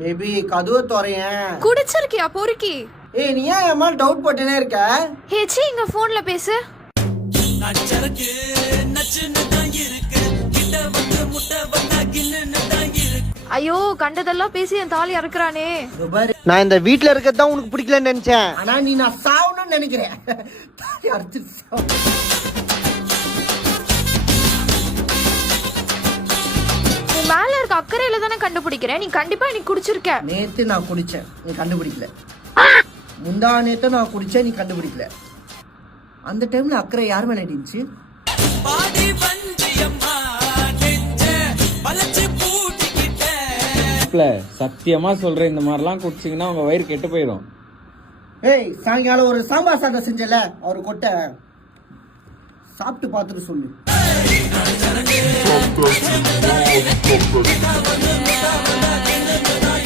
Baby கதவு தோறையேன். குடிச்சிருக்கியா பொறுக்கி? ஏய் நீ ஏன் அம்மா டவுட் போட்டுனே இருக்க? ஹேச்சி இங்க போன்ல பேசு. நச்சருக்கு நச்சுன்னு தான் இருக்கு, கிட்ட வந்து முட்டை வந்தா கில்லுன்னு தான் இருக்கு. ஐயோ கண்டதெல்லாம் பேசி என் தாலி அறுக்குறானே. நான் இந்த வீட்ல இருக்கிறது தான் உனக்கு பிடிக்கலன்னு நினைச்சேன். ஆனா நீ நான் சாவணும்னு நினைக்கிறேன். தாலி அறுத்து மேல இருக்க அக்கறையில தானே கண்டுபிடிக்கிறேன். நீ கண்டிப்பா நீ குடிச்சிருக்க. நேத்து நான் குடிச்சேன், நீ கண்டுபிடிக்கல. முந்தா நேத்து நான் குடிச்சேன், நீ கண்டுபிடிக்கல. அந்த டைம்ல அக்கறை யார் மேல இருந்துச்சு? பாடி வந்தியம்மா நெஞ்ச வளைச்சு பூட்டிக்கிட்ட. சத்தியமா சொல்றேன், இந்த மாதிரிலாம் குடிச்சிங்கன்னா உங்க வயிறு கெட்டு போயிடும். ஏய் சாயங்காலம் ஒரு சாம்பார் சாதம் செஞ்சல, அவரு கொட்டை சாப்பிட்டு பார்த்துட்டு சொல்லு.